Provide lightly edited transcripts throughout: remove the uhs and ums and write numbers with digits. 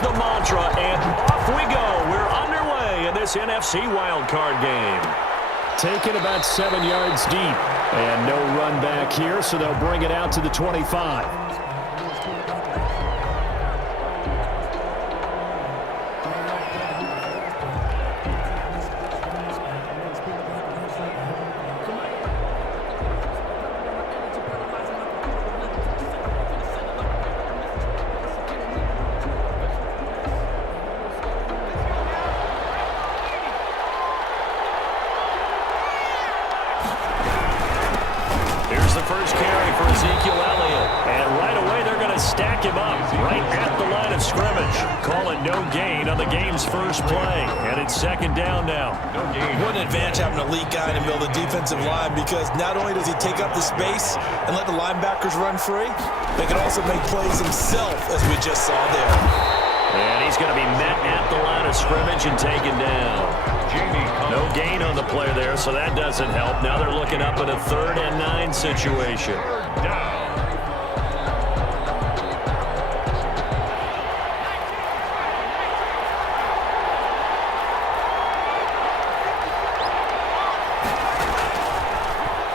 is the mantra, and off we go. We're underway in this NFC wildcard game. Taken about 7 yards deep. And no run back here, so they'll bring it out to the 25. First carry for Ezekiel Elliott. And right away, they're going to stack him up right at the line of scrimmage. Call it no gain on the game's first play. And it's second down now. No gain. What an advantage having a elite guy in the middle of the defensive line, because not only does he take up the space and let the linebackers run free, they can also make plays himself, as we just saw there. And he's going to be met at the line of scrimmage and taken down. No gain on the play there, so that doesn't help. Now they're looking up at a 3rd and 9 situation.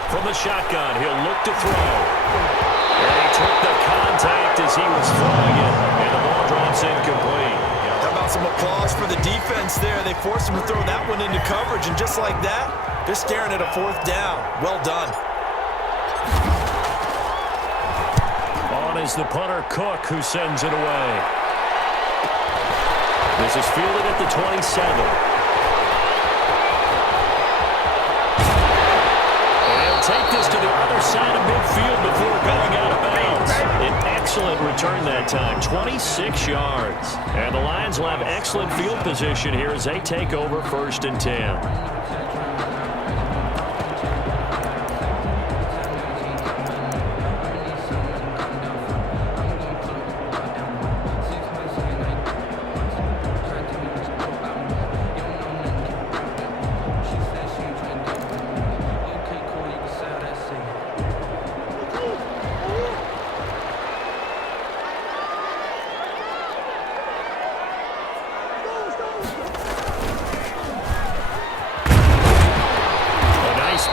From the shotgun, he'll look to throw. And he took the contact as he was throwing it, and the ball drops incomplete. How about some applause for the defense there? They forced him to throw that one into coverage, and just like that, they're staring at a 4th down. Well done. On is the punter, Cook, who sends it away. This is fielded at the 27. Take this to the other side of midfield before going out of bounds. An excellent return that time, 26 yards. And the Lions will have excellent field position here as they take over 1st and 10.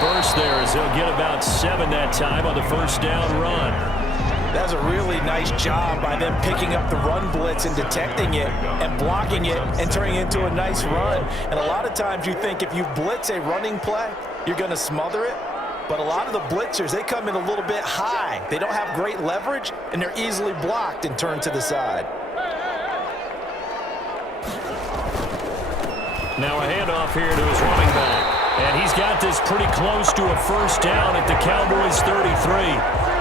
Burst there as they'll get about 7 that time on the 1st down run. That's a really nice job by them picking up the run blitz and detecting it and blocking it and turning it into a nice run. And a lot of times you think if you blitz a running play, you're going to smother it. But a lot of the blitzers, they come in a little bit high. They don't have great leverage, and they're easily blocked and turned to the side. Now a handoff here to his running back. And he's got this pretty close to a 1st down at the Cowboys' 33.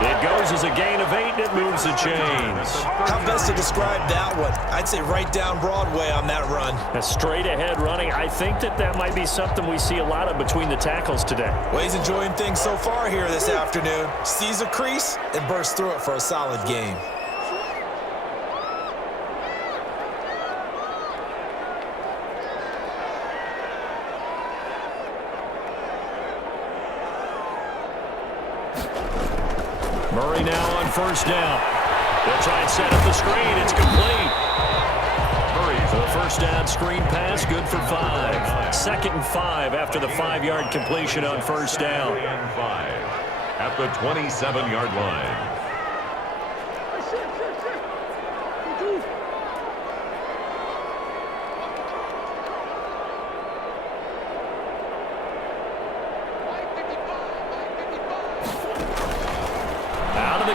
It goes as a gain of 8, and it moves the chains. How best to describe that one? I'd say right down Broadway on that run. A straight-ahead running. I think that might be something we see a lot of between the tackles today. Well, he's enjoying things so far here this afternoon. Sees a crease and bursts through it for a solid game. Murray now on 1st down. They'll try and set up the screen. It's complete. Murray for the 1st down screen pass, good for 5. 2nd and 5 after the 5-yard completion on 1st down. 5 at the 27-yard line.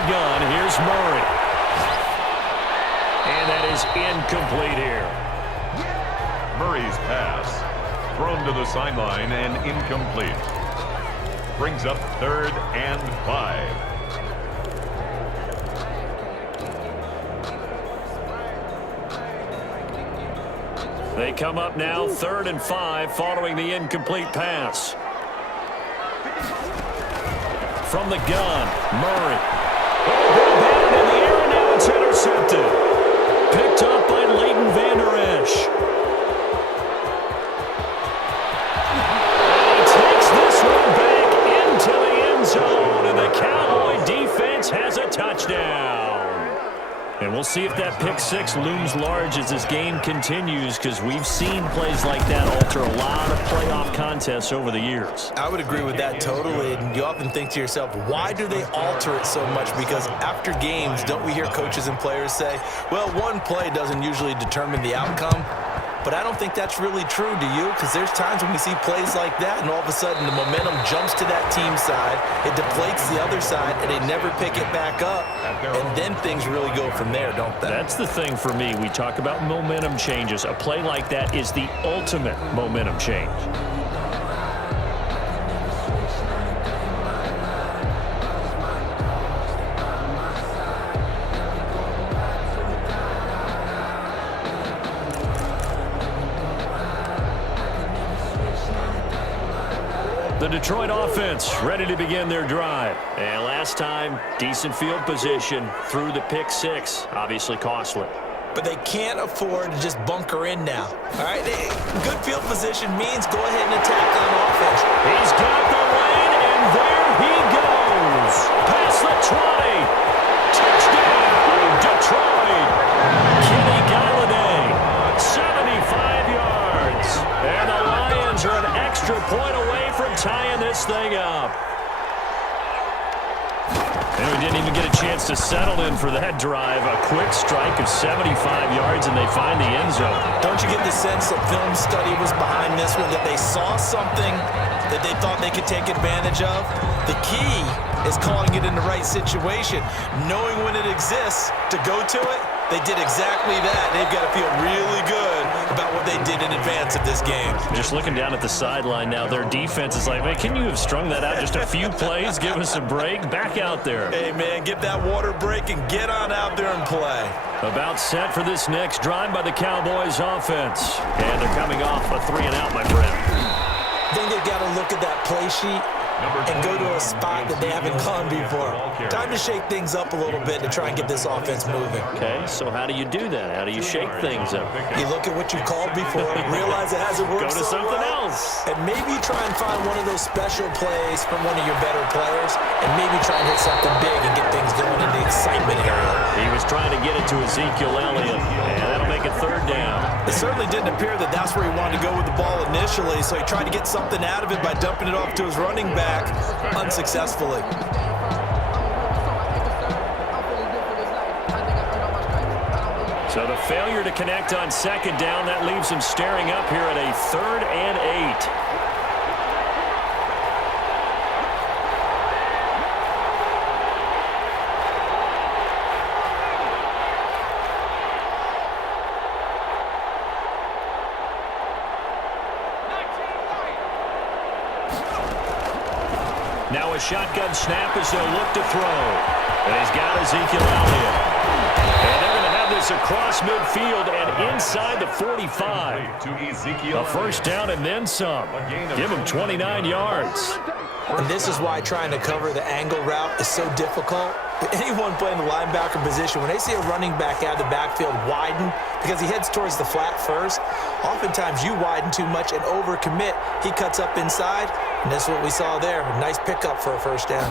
Gun. Here's Murray. And that is incomplete here. Murray's pass thrown to the sideline and incomplete. Brings up 3rd and 5. They come up now 3rd and 5 following the incomplete pass. From the gun, Murray. Batted in the air, and now it's intercepted. Picked up by Leighton Vander Esch. And he takes this one back into the end zone, and the Cowboy defense has a touchdown. And we'll see if that pick six looms large as this game continues, because we've seen plays like that alter a lot of playoff contests over the years. I would agree with that totally. And you often think to yourself, why do they alter it so much? Because after games, don't we hear coaches and players say, well, one play doesn't usually determine the outcome? But I don't think that's really true, do you? Because there's times when we see plays like that, and all of a sudden the momentum jumps to that team side, it deflates the other side, and they never pick it back up. And then things really go from there, don't they? That's the thing for me. We talk about momentum changes. A play like that is the ultimate momentum change. The Detroit offense ready to begin their drive. And last time, decent field position through the pick six. Obviously costly. But they can't afford to just bunker in now. All right, good field position means go ahead and attack on offense. He's got the lane, and there he goes. Past the 20. Touchdown, Detroit. Kenny Galladay, 75 yards. And the Lions are an extra point away from tying this thing up. And we didn't even get a chance to settle in for that drive. A quick strike of 75 yards, and they find the end zone. Don't you get the sense that film study was behind this one, that they saw something that they thought they could take advantage of? The key is calling it in the right situation, knowing when it exists to go to it. They did exactly that. They've got to feel really good about what they did in advance of this game. Just looking down at the sideline now, their defense is like, man, can you have strung that out just a few plays? Give us a break. Back out there. Hey, man, get that water break and get on out there and play. About set for this next drive by the Cowboys offense. And they're coming off a 3-and-out, my friend. I think they've got to look at that play sheet and go to a spot that they haven't gone before. Time to shake things up a little bit to try and get this offense moving. Okay, so how do you do that? How do you shake things up? You look at what you called before, realize it hasn't worked Go to so something well, else. and maybe try and find one of those special plays from one of your better players, and maybe try and hit something big and get things going in the excitement area. He was trying to get it to Ezekiel Elliott, and that'll make it third down. It certainly didn't appear that that's where he wanted to go with the ball initially, so he tried to get something out of it by dumping it off to his running back unsuccessfully. So the failure to connect on second down, that leaves him staring up here at a 3rd and 8. Now a shotgun snap as they'll look to throw. And he's got Ezekiel Elliott. And they're going to have this across midfield and inside the 45. A first down and then some. Give him 29 yards. And this is why trying to cover the angle route is so difficult. Anyone playing the linebacker position, when they see a running back out of the backfield widen because he heads towards the flat first, oftentimes you widen too much and overcommit. He cuts up inside, and that's what we saw there. A nice pickup for a first down.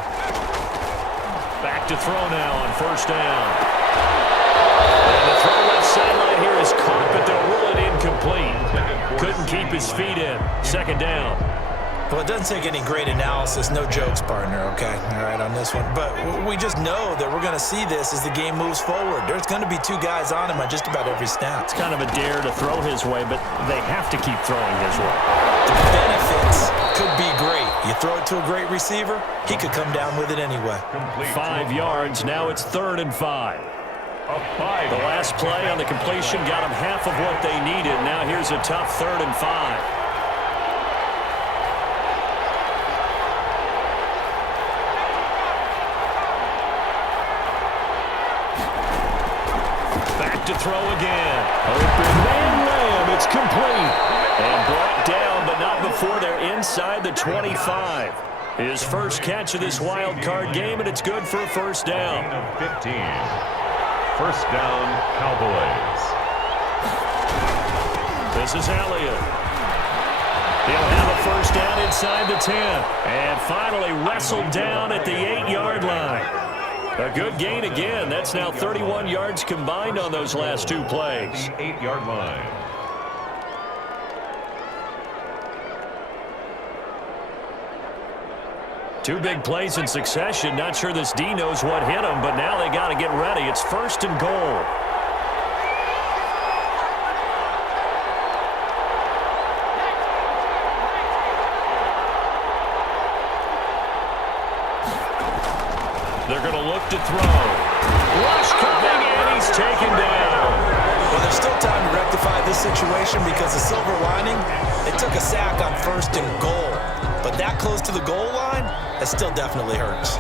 Back to throw now on first down. And the throw left sideline here is caught, but they'll rule it incomplete. Couldn't keep his feet in. Second down. Well, it doesn't take any great analysis. No jokes, partner, okay? All right, on this one. But we just know that we're going to see this as the game moves forward. There's going to be two guys on him on just about every snap. It's kind of a dare to throw his way, but they have to keep throwing his way. The benefits could be great. You throw it to a great receiver, he could come down with it anyway. 5 yards. Now it's 3rd and 5. The last play on the completion got them half of what they needed. Now here's a tough 3rd and 5. To throw again. Open man Lamb. It's complete. And brought down, but not before they're inside the 25. His first catch of this wild card game, and it's good for a first down. 15. First down, Cowboys. This is Elliott. He'll have a first down inside the 10. And finally wrestled down at the 8-yard line. A good gain again. That's now 31 yards combined on those last 2 plays. The 8-yard line. Two big plays in succession. Not sure this D knows what hit him, but now they got to get ready. It's 1st and goal. They're going to look to throw. Rush coming, and he's taken down. Well, there's still time to rectify this situation because the silver lining, they took a sack on 1st and goal. But that close to the goal line, that still definitely hurts.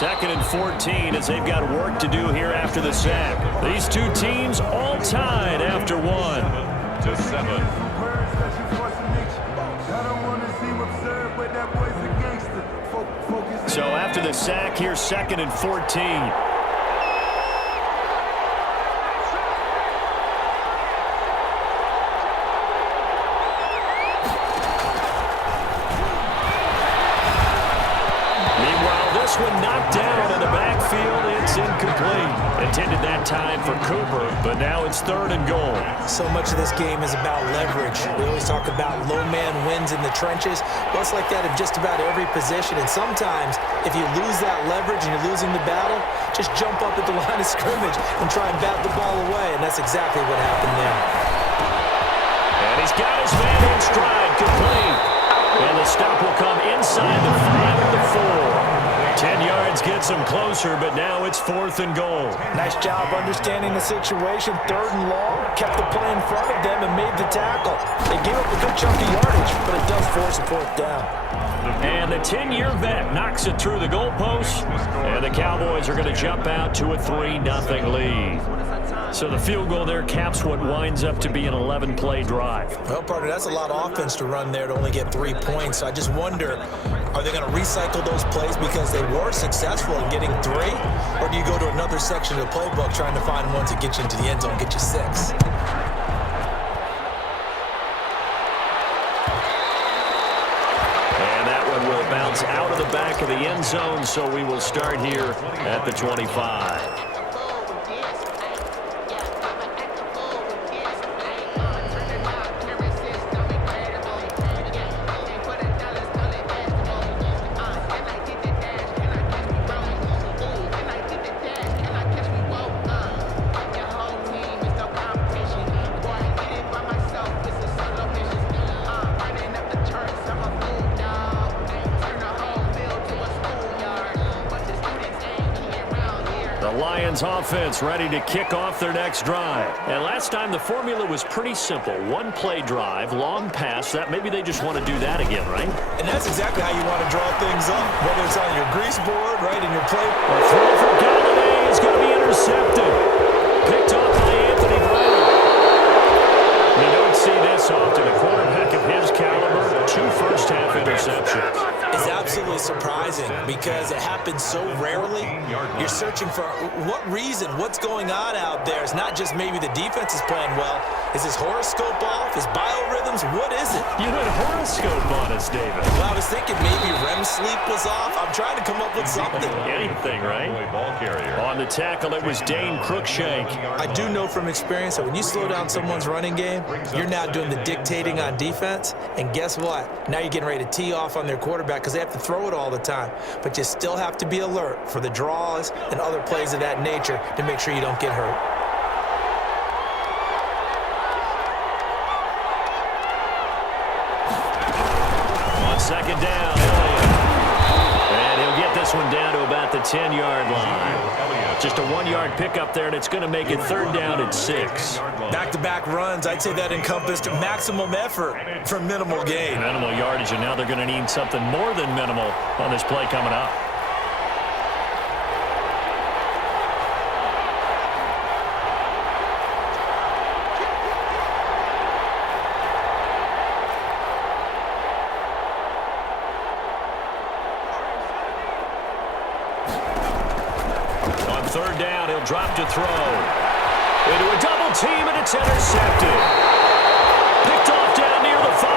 2nd and 14 as they've got work to do here after the sack. These two teams all tied after 1. 7-7. So after the sack, here's 2nd and 14. This one knocked down in the backfield. It's incomplete. Intended that time for Cooper, but now it's 3rd and goal. So much of this game is about leverage. We always talk about low man wins in the trenches. Well, it's like that in just about every position. And sometimes, if you lose that leverage and you're losing the battle, just jump up at the line of scrimmage and try and bat the ball away. And that's exactly what happened there. And he's got his man in stride, complete. And the stop will come inside the 5 of the 4. 10 yards gets them closer, but now it's 4th and goal. Nice job understanding the situation. 3rd and long, kept the play in front of them and made the tackle. They gave up a good chunk of yardage, but it does force a 4th down. And the 10-year vet knocks it through the goalpost, and the Cowboys are going to jump out to a 3-0 lead. So the field goal there caps what winds up to be an 11-play drive. Well, partner, that's a lot of offense to run there to only get 3 points. So I just wonder, are they going to recycle those plays because they were successful in getting 3? Or do you go to another section of the playbook trying to find ones that get you into the end zone, get you 6? Will bounce out of the back of the end zone, so we will start here at the 25. Lions offense ready to kick off their next drive. And last time the formula was pretty simple. 1-play drive, long pass. That maybe they just want to do that again, right? And that's exactly how you want to draw things up, whether it's on your grease board, right, in your play. A throw for Galladay is going to be intercepted. Picked off by Anthony Brown. You don't see this often. A quarterback of his caliber, 2 first-half interceptions. It's absolutely surprising because it happens so rarely. You're searching for what reason, what's going on out there. It's not just maybe the defense is playing well. Is his horoscope off? His biorhythms? What is it? You went horoscope on us, David. Well, I was thinking maybe REM sleep was off. I'm trying to come up with something. Anything, right? On the tackle, it was Dane Cruikshank. I do know from experience that when you slow down someone's running game, you're now doing the dictating on defense. And guess what? Now you're getting ready to tee off on their quarterback because they have to throw it all the time. But you still have to be alert for the draws and other plays of that nature to make sure you don't get hurt. On 2nd down, Elliott. And he'll get this one down to about the 10-yard line. Just a 1-yard pickup there, and it's going to make it 3rd down and 6. Back-to-back runs, I'd say that encompassed maximum effort for minimal gain. Minimal yardage, and now they're going to need something more than minimal on this play coming up. On 3rd down, he'll drop to throw. Into a double team, and it's intercepted. Picked off down near the 5.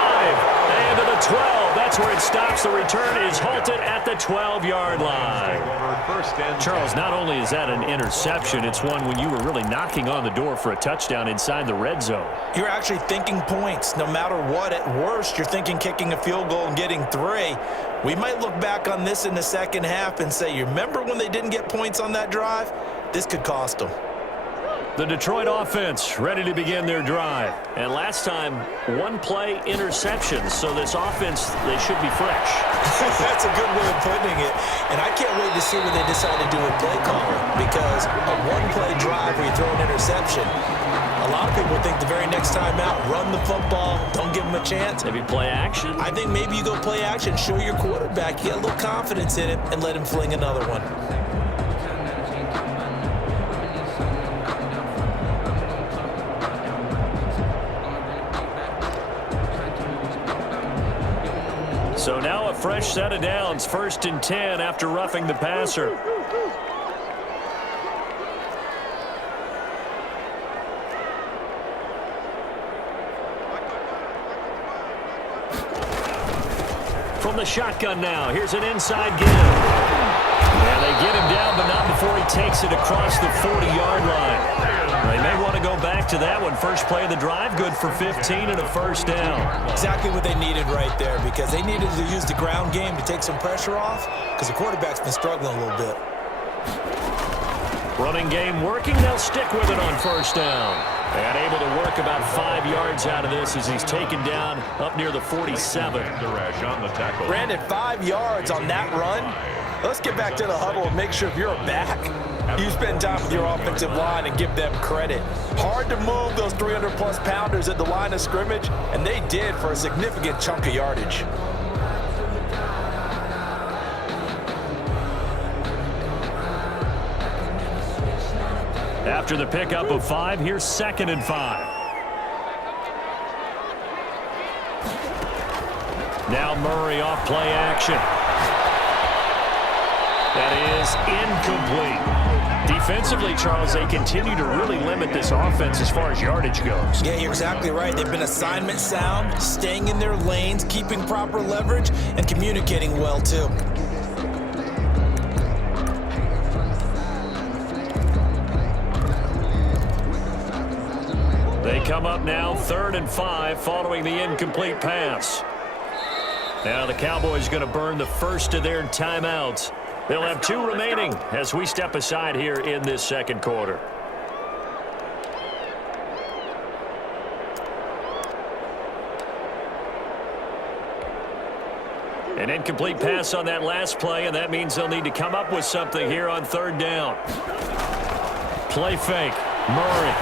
And to the 12. that's where it stops. The return is halted at the 12-yard line. Charles, not only is that an interception, it's one when you were really knocking on the door for a touchdown inside the red zone. You're actually thinking points. No matter what, at worst, you're thinking kicking a field goal and getting 3. We might look back on this in the second half and say, you remember when they didn't get points on that drive? This could cost them. The Detroit offense ready to begin their drive. And last time, one-play interceptions. So this offense, they should be fresh. That's a good way of putting it. And I can't wait to see what they decide to do with play calling. Because a one-play drive where you throw an interception, a lot of people think the very next time out, run the football, don't give them a chance. Maybe play action? I think maybe you go play action, show your quarterback, you get a little confidence in him, and let him fling another one. So now a fresh set of downs, 1st and 10 after roughing the passer. From the shotgun now, here's an inside give. And they get him down, but not before he takes it across the 40-yard line. They may want to go back to that one. First play of the drive, good for 15 and a first down. Exactly what they needed right there, because they needed to use the ground game to take some pressure off, because the quarterback's been struggling a little bit. Running game working. They'll stick with it on first down. And able to work about 5 yards out of this as he's taken down up near the 47. Brandon, 5 yards on that run. Let's get back to the huddle and make sure if you're back, you spend time with your offensive line and give them credit. Hard to move those 300-plus pounders at the line of scrimmage, and they did for a significant chunk of yardage. After the pickup of 5, here's 2nd and 5. Now Murray off play action. That is incomplete. Defensively, Charles, they continue to really limit this offense as far as yardage goes. Yeah, you're exactly right. They've been assignment sound, staying in their lanes, keeping proper leverage, and communicating well, too. They come up now 3rd and 5 following the incomplete pass. Now the Cowboys going to burn the first of their timeouts. They'll have 2 remaining as we step aside here in this second quarter. An incomplete pass on that last play, and that means they'll need to come up with something here on 3rd down. Play fake. Murray.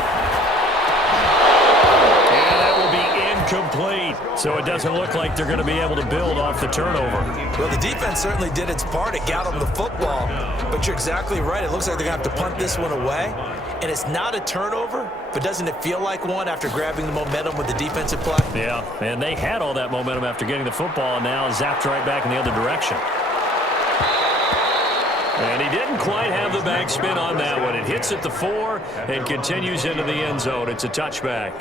Complete. So it doesn't look like they're going to be able to build off the turnover. Well, the defense certainly did its part. It got them the football. But you're exactly right. It looks like they're going to have to punt this one away. And it's not a turnover, but doesn't it feel like one after grabbing the momentum with the defensive play? Yeah, and they had all that momentum after getting the football, and now zapped right back in the other direction. And he didn't quite have the backspin on that one. It hits at the 4 and continues into the end zone. It's a touchback.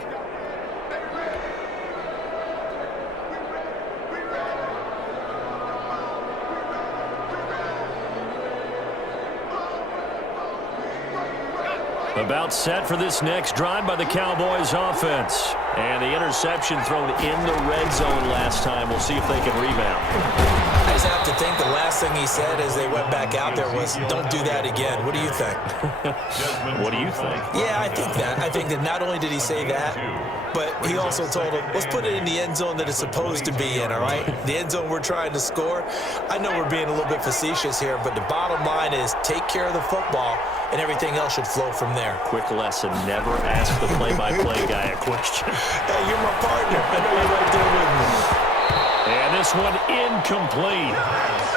About set for this next drive by the Cowboys offense. And the interception thrown in the red zone last time. We'll see if they can rebound. I just have to think the last thing he said as they went back out there was, don't do that again. What do you think? What do you think? Yeah, I think that. I think that not only did he say that, but he also told him, let's put it in the end zone that it's supposed to be in, all right? The end zone we're trying to score. I know we're being a little bit facetious here, but the bottom line is take care of the football, and everything else should flow from there. Quick lesson, never ask the play-by-play guy a question. Hey, you're my partner. I know you're right there with me. And this one incomplete.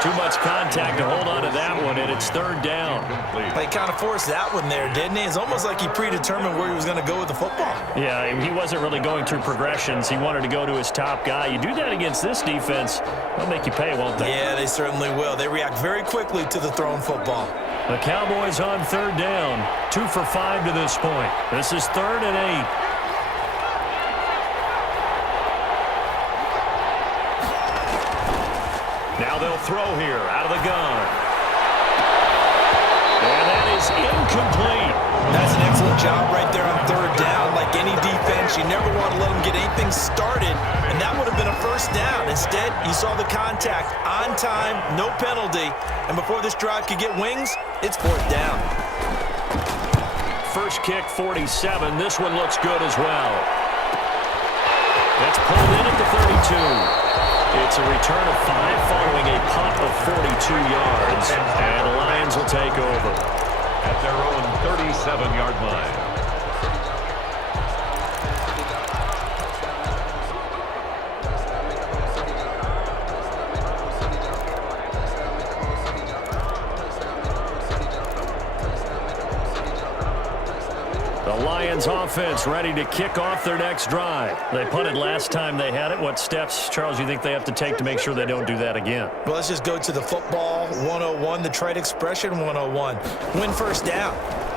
Too much contact to hold on to that one, and it's 3rd down. He kind of forced that one there, didn't he? It's almost like he predetermined where he was going to go with the football. Yeah, he wasn't really going through progressions. He wanted to go to his top guy. You do that against this defense, they'll make you pay, won't they? Yeah, they certainly will. They react very quickly to the thrown football. The Cowboys on 3rd down, 2 for 5 to this point. This is 3rd and 8. throw here out of the gun. And that is incomplete. That's an excellent job right there on third down. Like any defense, you never want to let them get anything started, and that would have been a first down. Instead, you saw the contact on time, no penalty, and before this drive could get wings, it's fourth down. First kick, 47. This one looks good as well. That's pulled in at the 32. It's a return of 5 following a punt of 42 yards, and the Lions will take over at their own 37-yard line. The Lions offense ready to kick off their next drive. They punted last time they had it. What steps, Charles, you think they have to take to make sure they don't do that again? Well, let's just go to the football 101, the trade expression 101. Win first down.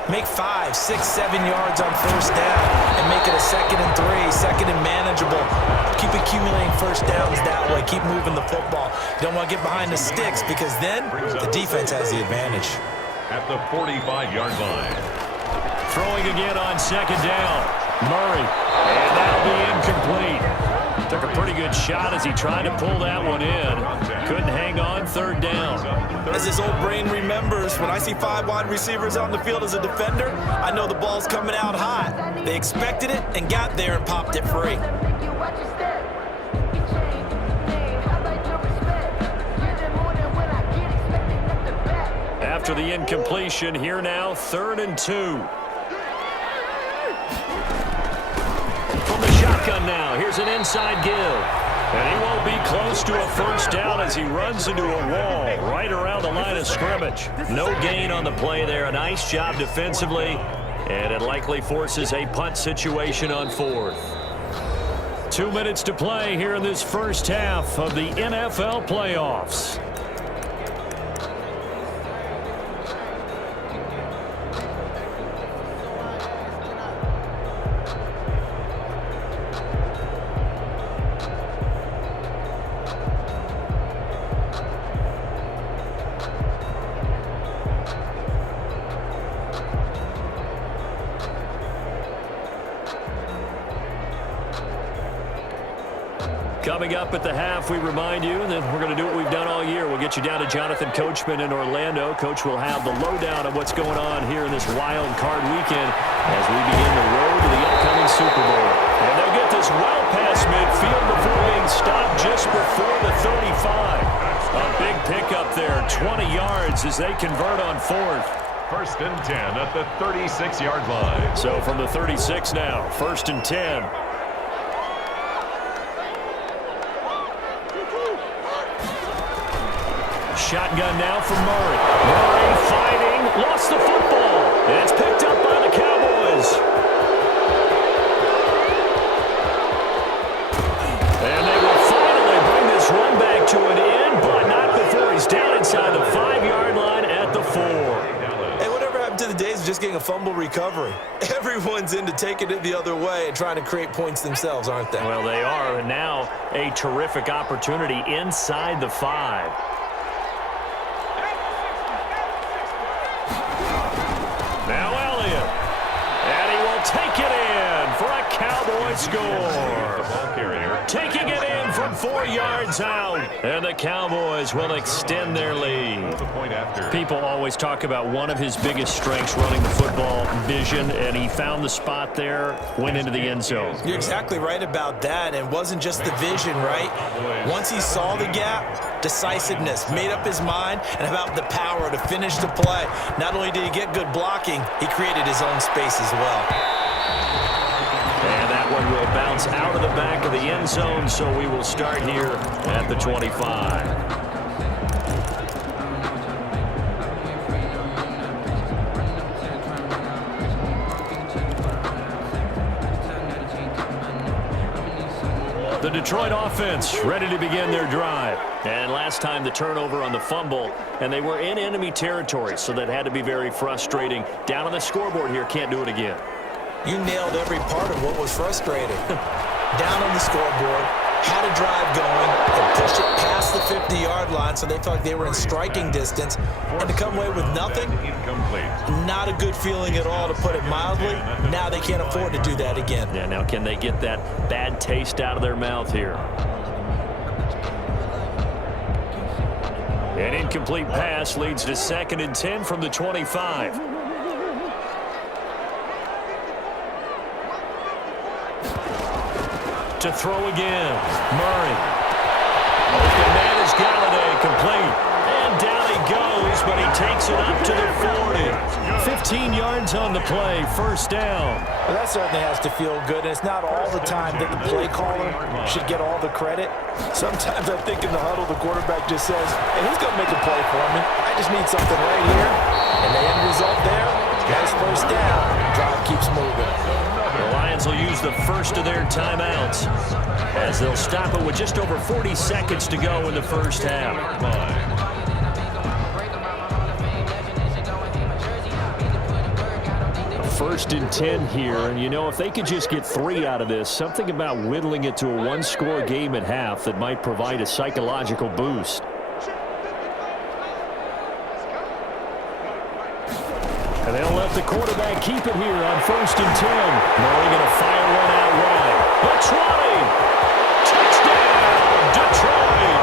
Make 5, 6, 7 yards on first down and make it a 2nd and 3, second and manageable. Keep accumulating first downs that way. Keep moving the football. You don't want to get behind the sticks because then the defense has the advantage. At the 45-yard line. Throwing again on second down. Murray. And that'll be incomplete. Took a pretty good shot as he tried to pull that one in. Couldn't hang on third down. As this old brain remembers, when I see 5 wide receivers on the field as a defender, I know the ball's coming out hot. They expected it and got there and popped it free. After the incompletion, here now, 3rd and 2. Shotgun now. Here's an inside give. And he won't be close to a first down as he runs into a wall right around the line of scrimmage. No gain on the play there. A nice job defensively. And it likely forces a punt situation on 4th. 2 minutes to play here in this first half of the NFL playoffs. Coming up at the half, we remind you that we're going to do what we've done all year. We'll get you down to Jonathan Coachman in Orlando. Coach will have the lowdown of what's going on here in this wild card weekend as we begin the road to the upcoming Super Bowl. And they'll get this well past midfield before being stopped just before the 35. A big pickup there, 20 yards as they convert on 4th. 1st and 10 at the 36-yard line. So from the 36 now, 1st and 10. Shotgun now from Murray. Murray fighting, lost the football. And it's picked up by the Cowboys. And they will finally bring this run back to an end, but not before he's down inside the 5-yard line at the 4. Hey, whatever happened to the days of just getting a fumble recovery? Everyone's into taking it the other way and trying to create points themselves, aren't they? Well, they are, and now a terrific opportunity inside the 5. Now Elliott, and he will take it in for a Cowboy score. Taking it in from 4 yards out, and the Cowboys will extend their lead. People always talk about one of his biggest strengths running the football, vision, and he found the spot there, went into the end zone. You're exactly right about that, and it wasn't just the vision, right? Once he saw the gap, decisiveness, made up his mind, and about the power to finish the play. Not only did he get good blocking, he created his own space as well. And that one will bounce out of the back of the end zone, so we will start here at the 25. The Detroit offense ready to begin their drive. And last time the turnover on the fumble, and they were in enemy territory, so that had to be very frustrating. Down on the scoreboard here, can't do it again. You nailed every part of what was frustrating. Down on the scoreboard, had a drive going, and pushed it past the 50-yard line so they felt like they were in striking distance, and to come away with nothing, not a good feeling at all, to put it mildly. Now they can't afford to do that again. Yeah, now can they get that bad taste out of their mouth here? An incomplete pass leads to 2nd and 10 from the 25. To throw again, Murray. Open man is Galladay, complete. And down he goes, but he takes it up to the 40. 15 yards on the play, 1st down. Well, that certainly has to feel good, and it's not all the time that the play caller should get all the credit. Sometimes I think in the huddle, the quarterback just says, hey, who's going to make a play for me? I just need something right here. And the end result there, nice 1st down. Drive keeps moving. The Lions will use the first of their timeouts as they'll stop it with just over 40 seconds to go in the 1st half. 1st and 10 here, and you know, if they could just get 3 out of this, something about whittling it to a 1-score game at half that might provide a psychological boost. And they'll let the quarterback keep it here on 1st and 10. Murray going to fire one out wide. The 20! Touchdown, Detroit!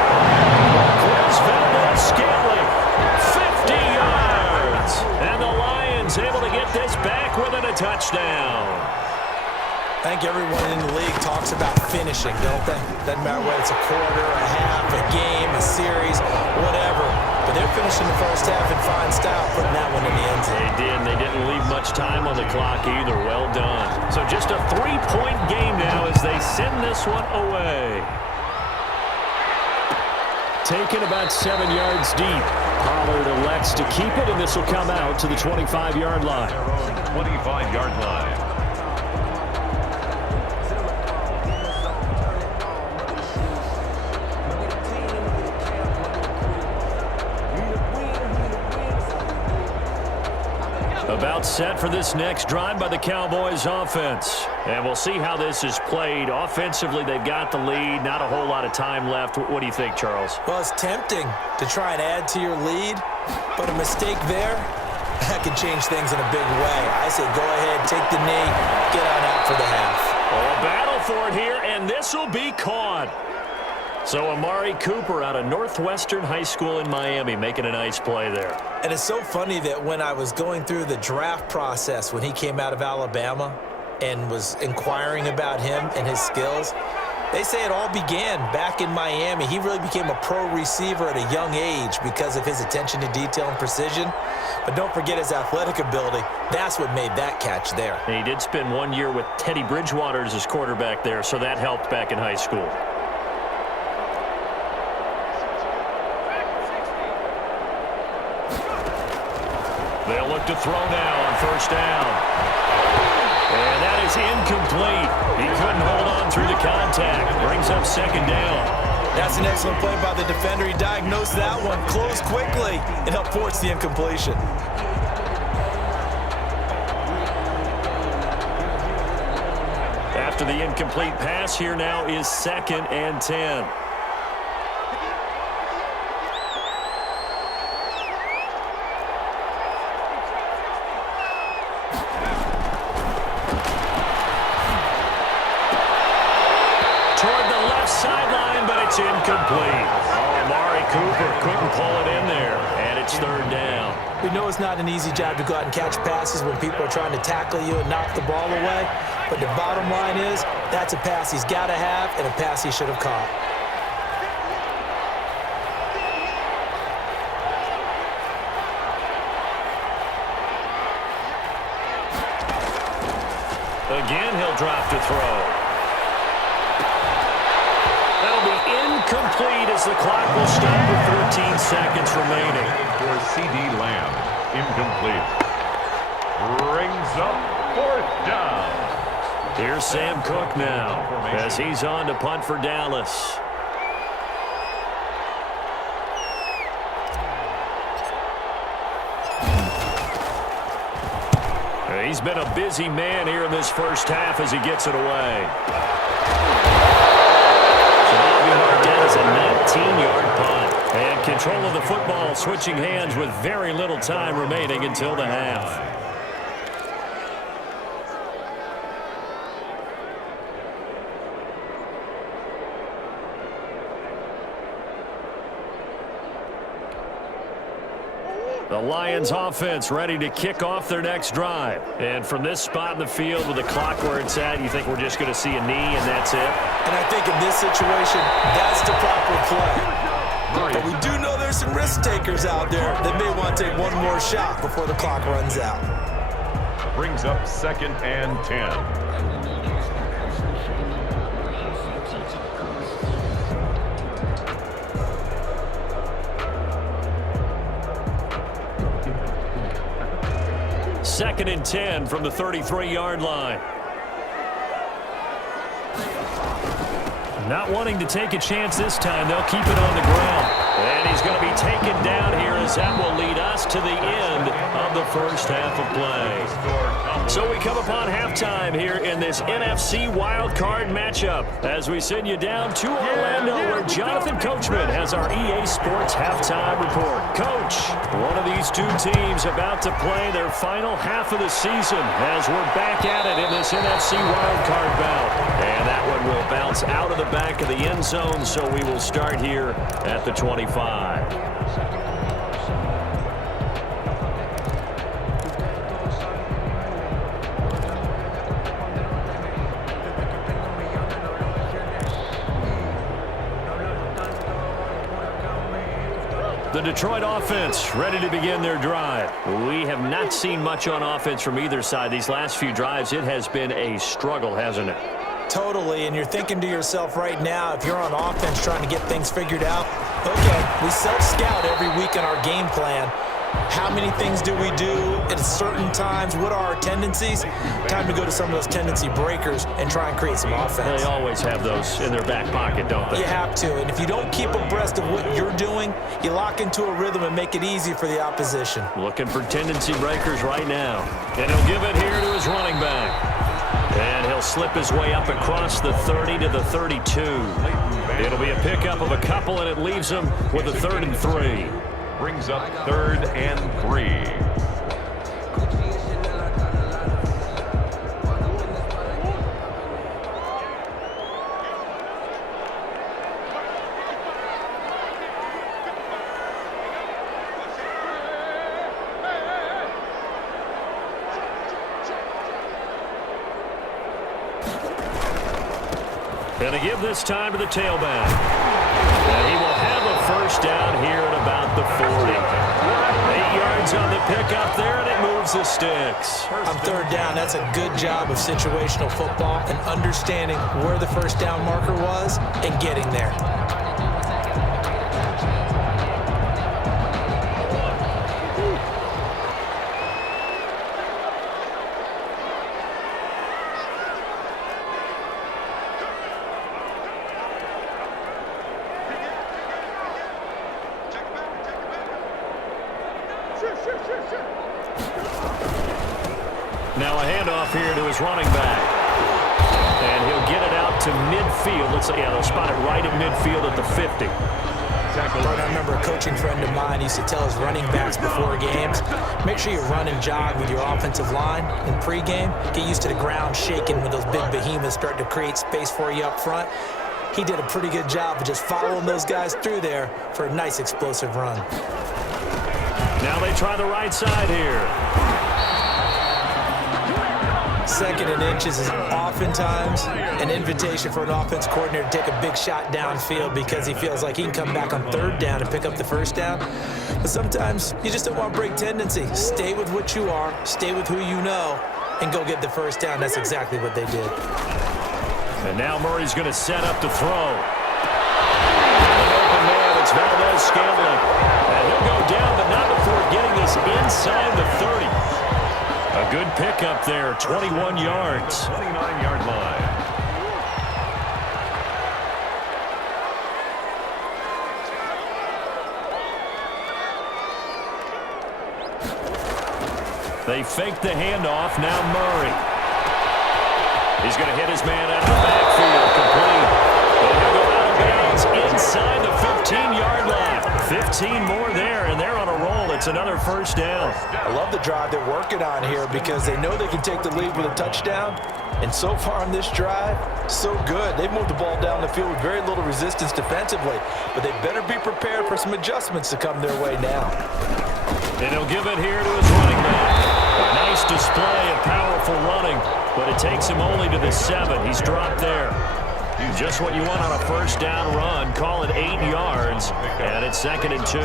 Marquez Valdez-Scantling, 50 yards! And the Lions able to get this back within a touchdown. I think everyone in the league talks about finishing, don't they? Doesn't matter whether it's a quarter, a half, a game, a series, whatever. But they're finishing the 1st half in fine style, putting that one in the end zone. They did, and they didn't leave much time on the clock either. Well done. So just a 3-point game now as they send this one away. Taken about 7 yards deep. Pollard elects to keep it, and this will come out to the 25-yard line. 25-yard line. About set for this next drive by the Cowboys offense. And we'll see how this is played. Offensively, they've got the lead. Not a whole lot of time left. What do you think, Charles? Well, it's tempting to try and add to your lead, but a mistake there, that could change things in a big way. I say go ahead, take the knee, get on out for the half. Oh, a battle for it here, and this will be caught. So Amari Cooper out of Northwestern High School in Miami making a nice play there. And it's so funny that when I was going through the draft process when he came out of Alabama and was inquiring about him and his skills, they say it all began back in Miami. He really became a pro receiver at a young age because of his attention to detail and precision. But don't forget his athletic ability. That's what made that catch there. And he did spend 1 year with Teddy Bridgewater as his quarterback there, so that helped back in high school. They'll look to throw now on 1st down. And that is incomplete. He couldn't hold on through the contact. Brings up 2nd down. That's an excellent play by the defender. He diagnosed that one, closed quickly, and helped force the incompletion. After the incomplete pass, here now is 2nd and 10. Incomplete. Oh, Amari Cooper couldn't pull it in there, and it's 3rd down. We know it's not an easy job to go out and catch passes when people are trying to tackle you and knock the ball away, but the bottom line is that's a pass he's got to have and a pass he should have caught. Again, he'll drop to throw. Complete as the clock will stop with 13 seconds remaining. For C.D. Lamb, incomplete. Brings up 4th down. Here's Sam Cook now as he's on to punt for Dallas. He's been a busy man here in this 1st half as he gets it away. So is a 19-yard punt. And control of the football switching hands with very little time remaining until the half. The Lions offense ready to kick off their next drive. And from this spot in the field with the clock where it's at, you think we're just going to see a knee and that's it? And I think in this situation, that's the proper play. But we do know there's some risk takers out there that may want to take one more shot before the clock runs out. Brings up 2nd and 10. Second and 10 from the 33-yard line. Not wanting to take a chance this time, they'll keep it on the ground. And he's going to be taken down here as that will lead us to the end of the first half of play. So we come upon halftime here in this NFC wildcard matchup as we send you down to Orlando where Jonathan Coachman has our EA Sports halftime report. Coach, one of these two teams about to play their final half of the season as we're back at it in this NFC wildcard bout. And that one will bounce out of the back of the end zone, so we will start here at the 25. The Detroit offense ready to begin their drive. We have not seen much on offense from either side. These last few drives, it has been a struggle, hasn't it? Totally, and you're thinking to yourself right now, if you're on offense trying to get things figured out, okay, we self-scout every week in our game plan. How many things do we do at certain times? What are our tendencies? Time to go to some of those tendency breakers and try and create some offense. They always have those in their back pocket, don't they? You have to, and if you don't keep abreast of what you're doing, you lock into a rhythm and make it easy for the opposition. Looking for tendency breakers right now. And he'll give it here to his running back. And he'll slip his way up across the 30 to the 32. It'll be a pickup of a couple, and it leaves him with a 3rd and 3. Brings up 3rd and 3. And to give this time to the tailback. And he will have a first down here at about the 40. 8 yards on the pickup there, and it moves the sticks. On 3rd down, that's a good job of situational football and understanding where the first down marker was and getting there. Now a handoff here to his running back. And he'll get it out to midfield. They'll spot it right at midfield at the 50. I remember a coaching friend of mine used to tell his running backs before games, make sure you run and jog with your offensive line in pregame. Get used to the ground shaking when those big behemoths start to create space for you up front. He did a pretty good job of just following those guys through there for a nice explosive run. Now they try the right side here. 2nd and inches is oftentimes an invitation for an offense coordinator to take a big shot downfield because he feels like he can come back on 3rd down and pick up the first down. But sometimes you just don't want to break tendency. Stay with what you are, stay with who you know, and go get the first down. That's exactly what they did. And now Murray's going to set up to throw. An open man, it's Valdez-Scantling. And he'll go down, but not before getting this inside the 30. A good pickup there, 21 yards. 29-yard line. They fake the handoff, now Murray. He's going to hit his man out of the backfield, complete. And he'll go out of bounds inside the 15-yard line. 15 more there, and they're on a roll. It's another first down. I love the drive they're working on here because they know they can take the lead with a touchdown. And so far on this drive, so good. They've moved the ball down the field with very little resistance defensively. But they better be prepared for some adjustments to come their way now. And he'll give it here to his running back. A nice display of powerful running, but it takes him only to the 7. He's dropped there. Just what you want on a first down run. Call it 8 yards, and it's 2nd and 2.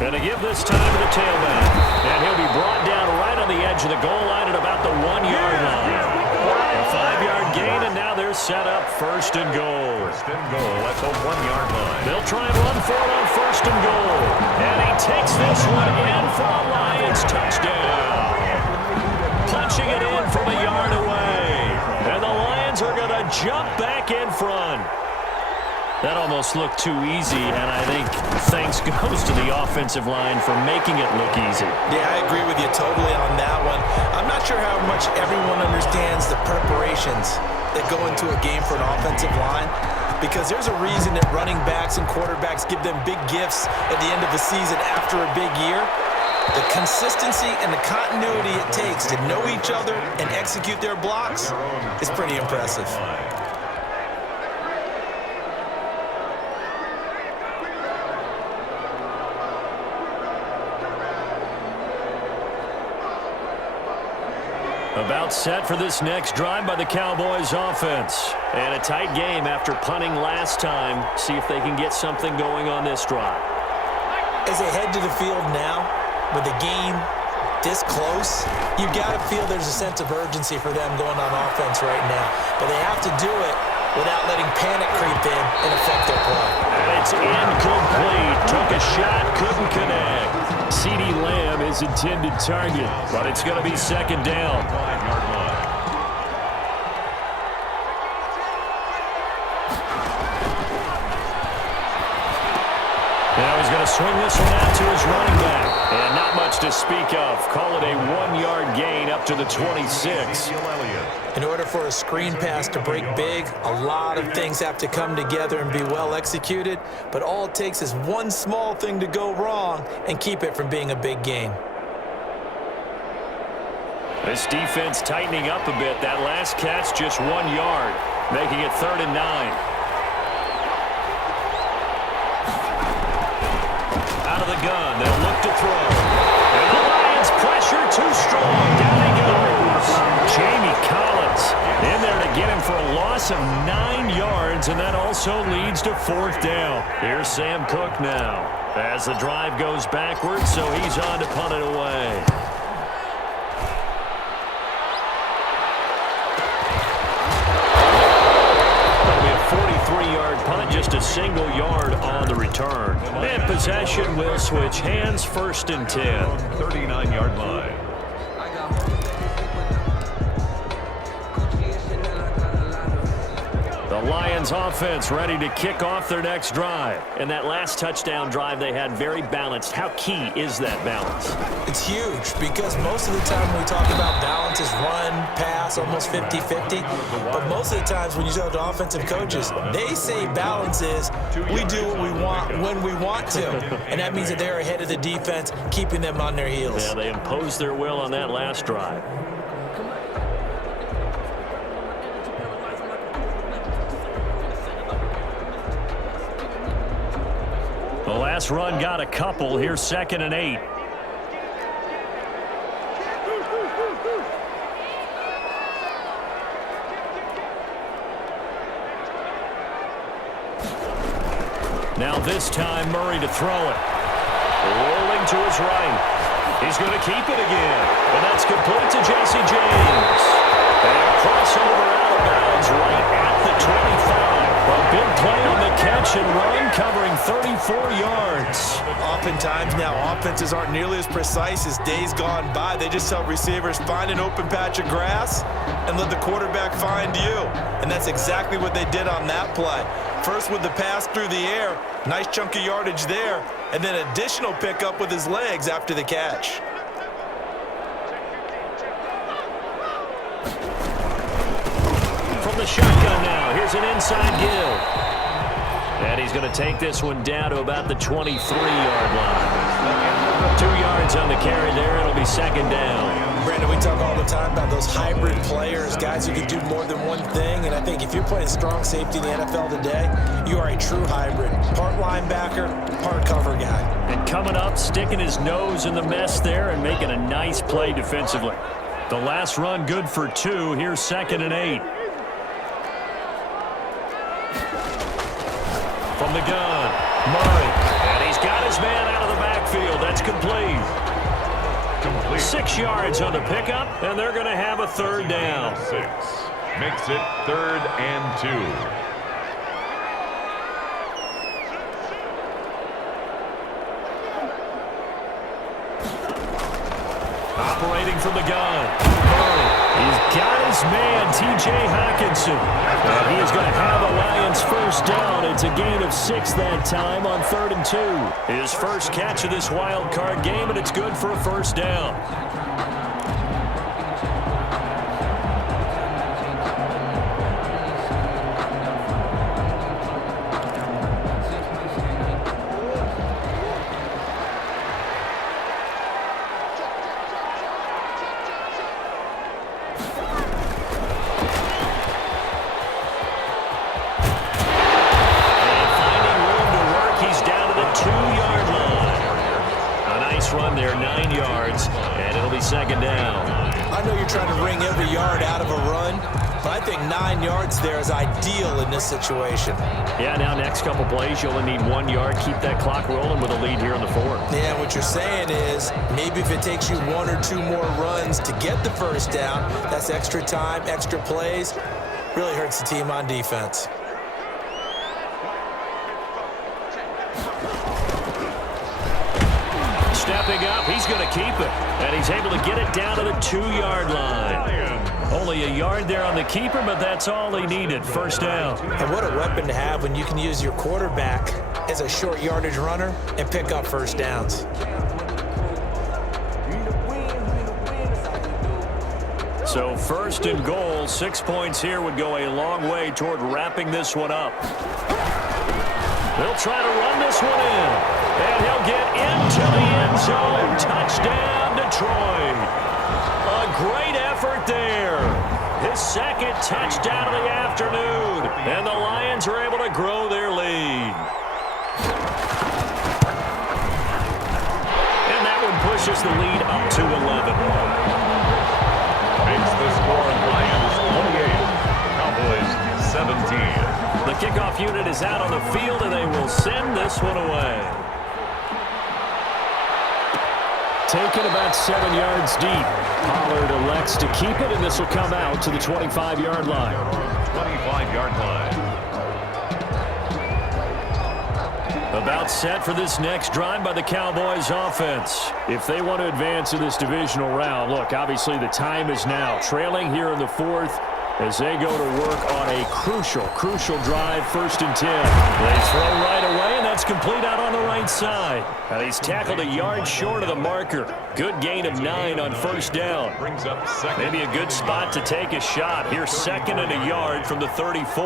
Going to give this time to the tailback. And he'll be brought down right on the edge of the goal line at about the 1-yard line. A 5-yard gain, and now they're set up 1st and goal. 1st and goal at the 1-yard line. They'll try and run for it on 1st and goal. And he takes this one in for a Lions touchdown. Punching it in from a yard away. And the Lions are going to jump back in front. That almost looked too easy, and I think thanks goes to the offensive line for making it look easy. Yeah, I agree with you totally on that one. I'm not sure how much everyone understands the preparations that go into a game for an offensive line, because there's a reason that running backs and quarterbacks give them big gifts at the end of the season after a big year. The consistency and the continuity it takes to know each other and execute their blocks is pretty impressive. About set for this next drive by the Cowboys offense. And a tight game after punting last time. See if they can get something going on this drive. As they head to the field now, with the game this close, you've got to feel there's a sense of urgency for them going on offense right now. But they have to do it without letting panic creep in and affect their play. And it's incomplete. Took a shot, couldn't connect. CeeDee Lamb is intended target, but it's going to be 2nd down. 5-yard line. Now he's going to swing this one out to his running back. And not much to speak of. Call it a 1-yard gain up to the 26. In order for a screen pass to break big, a lot of things have to come together and be well executed, but all it takes is one small thing to go wrong and keep it from being a big gain. This defense tightening up a bit. That last catch just 1 yard, making it 3rd and 9. Out of the gun, they'll look to throw. And the Lions pressure too strong. Down he goes. Jamie Collins in there to get him for a loss of 9 yards, and that also leads to 4th down. Here's Sam Cook now as the drive goes backwards, so he's on to punt it away. That'll be a 43-yard punt, just a single yard on the return. And possession will switch hands, 1st and 10. 39-yard line. The Lions offense ready to kick off their next drive. And that last touchdown drive they had very balanced. How key is that balance? It's huge because most of the time when we talk about balance is run, pass, almost 50-50. But most of the times when you talk to offensive coaches, they say balance is we do what we want when we want to. And that means that they're ahead of the defense, keeping them on their heels. Yeah, they imposed their will on that last drive. The last run got a couple. Here's 2nd and 8. Now this time Murray to throw it. Rolling to his right. He's going to keep it again. And that's complete to Jesse James. And a crossover out of bounds right at the 25. A big play on the catch and run, covering 34 yards. Oftentimes now offenses aren't nearly as precise as days gone by. They just tell receivers, find an open patch of grass and let the quarterback find you. And that's exactly what they did on that play. First with the pass through the air, nice chunk of yardage there, and then additional pickup with his legs after the catch. From the shotgun now, here's an inside give. And he's going to take this one down to about the 23-yard line. 2 yards on the carry there. It'll be second down. Brandon, we talk all the time about those hybrid players, guys who can do more than one thing. And I think if you're playing strong safety in the NFL today, you are a true hybrid. Part linebacker, part cover guy. And coming up, sticking his nose in the mess there and making a nice play defensively. The last run good for 2. Here's 2nd and 8. From the gun, Murray. And he's got his man out of the backfield. That's complete. 6 yards on the pickup, and they're going to have a 3rd down. 6 makes it 3rd and 2. Operating from the gun. Murray. He's got his man, T.J. Hockenson. And he is going to have a Lions first down. It's a gain of 6 that time on 3rd and 2. His first catch of this wild card game, and it's good for a first down. Run there, 9 yards, and it'll be second down. I know you're trying to wring every yard out of a run, but I think 9 yards there is ideal in this situation. Yeah, now next couple plays, you only need 1 yard. Keep that clock rolling with a lead here in the 4th. Yeah, what you're saying is maybe if it takes you 1 or 2 more runs to get the first down, that's extra time, extra plays. Really hurts the team on defense. Stepping up, he's going to keep it. And he's able to get it down to the 2-yard line. Only a yard there on the keeper, but that's all he needed. First down. And what a weapon to have when you can use your quarterback as a short yardage runner and pick up first downs. So 1st and goal, 6 points here would go a long way toward wrapping this one up. They'll try to run this one in. And he'll get into the end zone. Touchdown, Detroit. A great effort there. His 2nd touchdown of the afternoon. And the Lions are able to grow their lead. And that one pushes the lead up to 11. Makes the score Lions 28, Cowboys 17. The kickoff unit is out on the field, and they will send this one away. Taken about 7 yards deep. Pollard elects to keep it, and this will come out to the 25-yard line. 25-yard line. About set for this next drive by the Cowboys offense. If they want to advance in this divisional round, look, obviously the time is now. Trailing here in the 4th as they go to work on a crucial drive, 1st and 10. They throw right away, and that's complete out on the right side. Now he's tackled a yard short of the marker. Good gain of 9 on first down. Brings up second. Maybe a good spot to take a shot. Here's 2nd and a yard from the 34.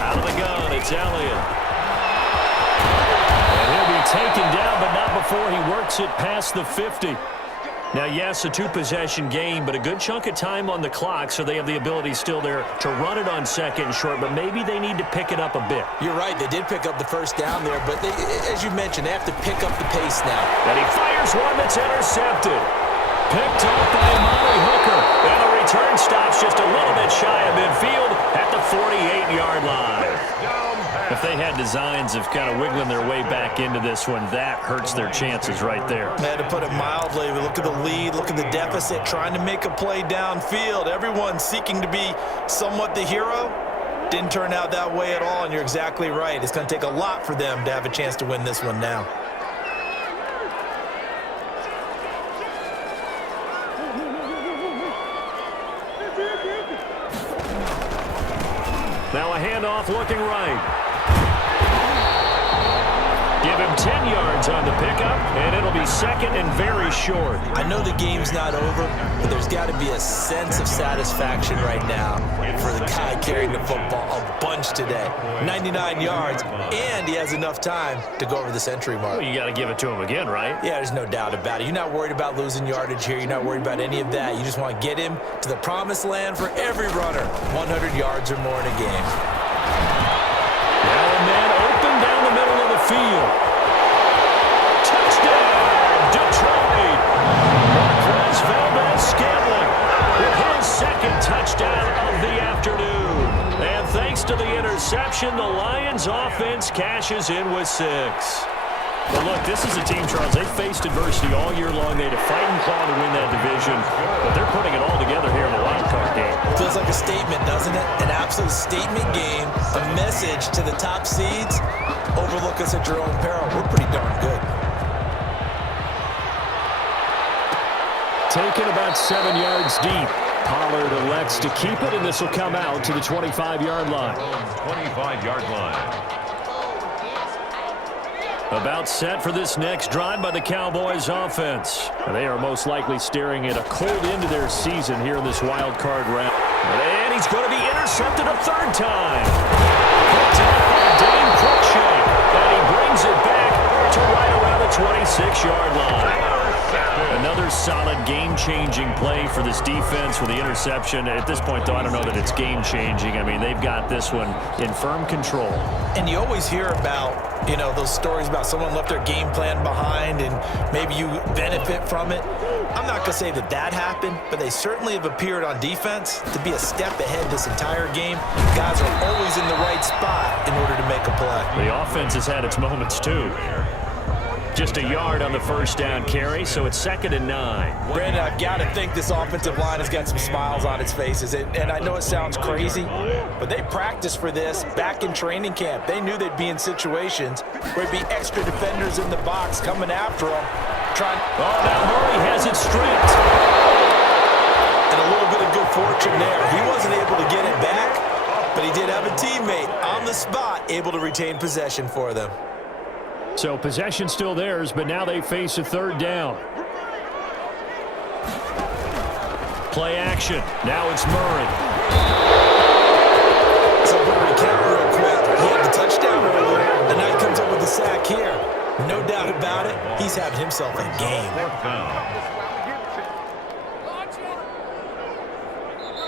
Out of the gun, it's Elliott. And he'll be taken down, but not before he works it past the 50. Now, yes, a 2-possession game, but a good chunk of time on the clock, so they have the ability still there to run it on 2nd and short, but maybe they need to pick it up a bit. You're right, they did pick up the first down there, but they, as you mentioned, they have to pick up the pace now. And he fires one that's intercepted. Picked up by Amari Hooker. And the return stops just a little bit shy of midfield at the 48-yard line. If they had designs of kind of wiggling their way back into this one, that hurts their chances right there. They had to put it mildly. Look at the lead, look at the deficit, trying to make a play downfield. Everyone seeking to be somewhat the hero. Didn't turn out that way at all, and you're exactly right. It's going to take a lot for them to have a chance to win this one now. Now a handoff looking right. Give him 10 yards on the pickup, and it'll be second and very short. I know the game's not over, but there's got to be a sense of satisfaction right now for the guy carrying the football a bunch today. 99 yards, and he has enough time to go over the century mark. Well, you got to give it to him again, right? Yeah, there's no doubt about it. You're not worried about losing yardage here. You're not worried about any of that. You just want to get him to the promised land for every runner. 100 yards or more in a game. Now a man open down the middle of the field. Touchdown, Detroit! Marquez Valdez-Scantling with his second touchdown of the afternoon. And thanks to the interception, the Lions offense cashes in with 6. Well, look, this is a team, Charles, they faced adversity all year long. They had to fight and claw to win that division, but they're putting it all together here in the wild card game. Feels like a statement, doesn't it? An absolute statement game, a message to the top seeds. Overlook us at your own peril. We're pretty darn good. Taken about 7 yards deep. Pollard elects to keep it, and this will come out to the 25-yard line. 25-yard line. About set for this next drive by the Cowboys offense. They are most likely staring at a cold end to their season here in this wild card round. And he's going to be intercepted a third time. Picked up by Dane Cruikshank. And he brings it back to right around the 26-yard line. Another solid game-changing play for this defense with the interception. At this point, though, I don't know that it's game-changing. I mean, they've got this one in firm control. And you always hear about, you know, those stories about someone left their game plan behind and maybe you benefit from it. I'm not going to say that that happened, but they certainly have appeared on defense to be a step ahead this entire game. Guys are always in the right spot in order to make a play. The offense has had its moments, too. Just a yard on the first down carry, so it's 2nd and 9. Brandon, I've got to think this offensive line has got some smiles on its faces. And I know it sounds crazy, but they practiced for this back in training camp. They knew they'd be in situations where there'd be extra defenders in the box coming after them. Oh, now Murray has it stripped. And a little bit of good fortune there. He wasn't able to get it back, but he did have a teammate on the spot able to retain possession for them. So possession still theirs, but now they face a third down. Play action. Now it's Murray. So we're going to count real quick. He had the touchdown earlier, and now he comes up with the sack here. No doubt about it, he's having himself a game.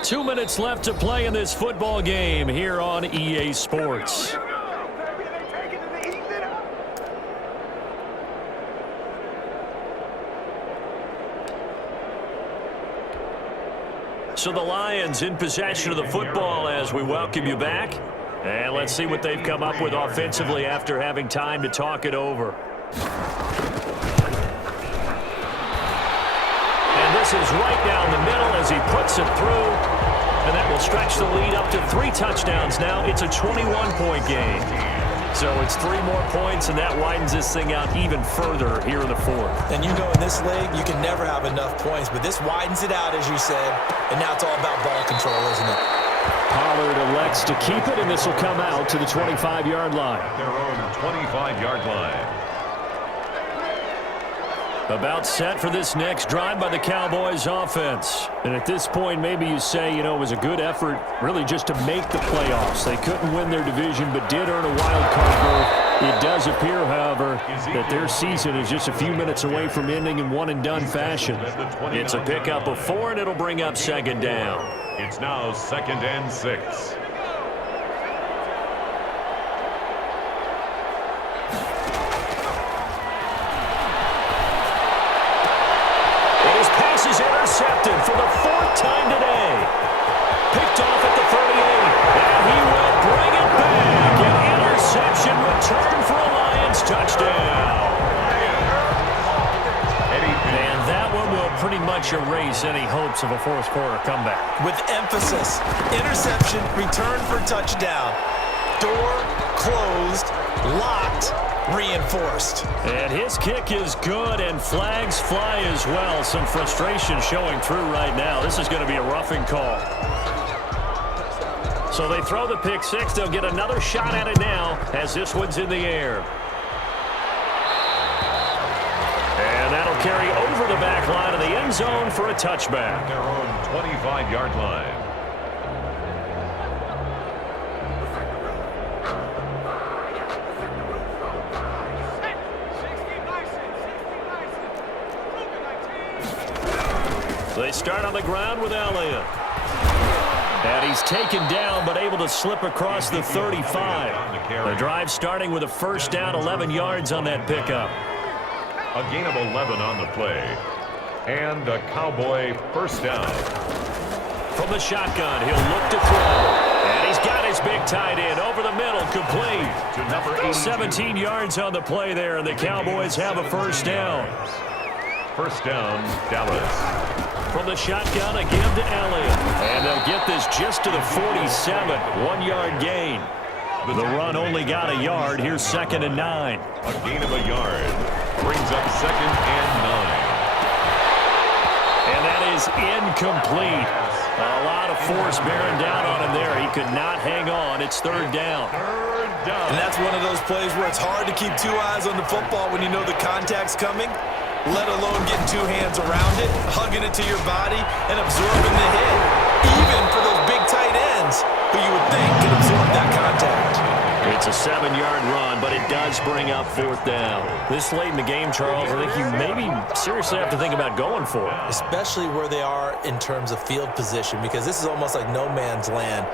2 minutes left to play in this football game here on EA Sports. So the Lions in possession of the football as we welcome you back. And let's see what they've come up with offensively after having time to talk it over. And this is right down the middle as he puts it through. And that will stretch the lead up to 3 touchdowns now. It's a 21-point game. So it's 3 more points, and that widens this thing out even further here in the 4th. And you know in this league, you can never have enough points, but this widens it out, as you said, and now it's all about ball control, isn't it? Pollard elects to keep it, and this will come out to the 25-yard line. Their own 25-yard line. About set for this next drive by the Cowboys offense. And at this point, maybe you say, you know, it was a good effort really just to make the playoffs. They couldn't win their division, but did earn a wild card berth. It does appear, however, that their season is just a few minutes away from ending in one-and-done fashion. It's a pickup of 4, and it'll bring up 2nd down. It's now 2nd and 6. Intercepted for the 4th time today. Picked off at the 38. And he will bring it back. An interception return for a Lions touchdown. And that one will pretty much erase any hopes of a 4th quarter comeback. With emphasis, interception, return for touchdown. Door closed, locked, reinforced. And his kick is good, and flags fly as well. Some frustration showing through right now. This is going to be a roughing call. So they throw the pick 6. They'll get another shot at it now as this one's in the air. carry over the back line of the end zone for a touchback. Their own 25-yard line. They start on the ground with Elliott. And he's taken down, but able to slip across the 35. The drive starting with a first down, 11 yards on that pickup. A gain of 11 on the play. And a Cowboy first down. From the shotgun, he'll look to throw. And he's got his big tight end over the middle, complete. To number 82. 17 yards on the play there, and the Cowboys have a first down. First down, Dallas. From the shotgun, a give to Elliott. And they'll get this just to the 47, 1-yard gain. The run only got a yard. Here's 2nd and 9. A gain of a yard. Brings up 2nd and 9. And that is incomplete. A lot of force bearing down on him there. He could not hang on. It's 3rd down. Third down. And that's one of those plays where it's hard to keep 2 eyes on the football when you know the contact's coming, let alone getting 2 hands around it, hugging it to your body, and absorbing the hit. Even for those big tight ends who you would think can absorb that contact. It's a 7-yard run, but it does bring up 4th down. This late in the game, Charles, I think you maybe seriously have to think about going for it. Especially where they are in terms of field position, because this is almost like no man's land.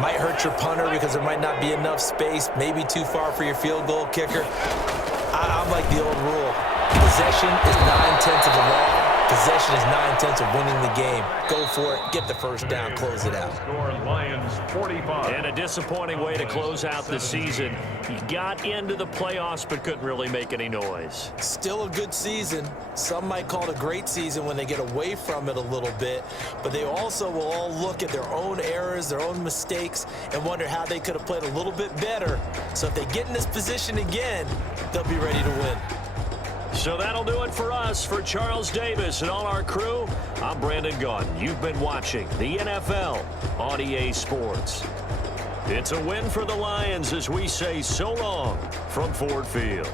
Might hurt your punter because there might not be enough space, maybe too far for your field goal kicker. I'm like the old rule. Possession is 9/10 of the law. Possession is 9/10 of winning the game. Go for it. Get the first down. Close it out. Score Lions 45. And a disappointing way to close out the season. He got into the playoffs but couldn't really make any noise. Still a good season. Some might call it a great season when they get away from it a little bit. But they also will all look at their own errors, their own mistakes, and wonder how they could have played a little bit better. So if they get in this position again, they'll be ready to win. So that'll do it for us. For Charles Davis and all our crew, I'm Brandon Gaudin. You've been watching the NFL on EA Sports. It's a win for the Lions as we say so long from Ford Field.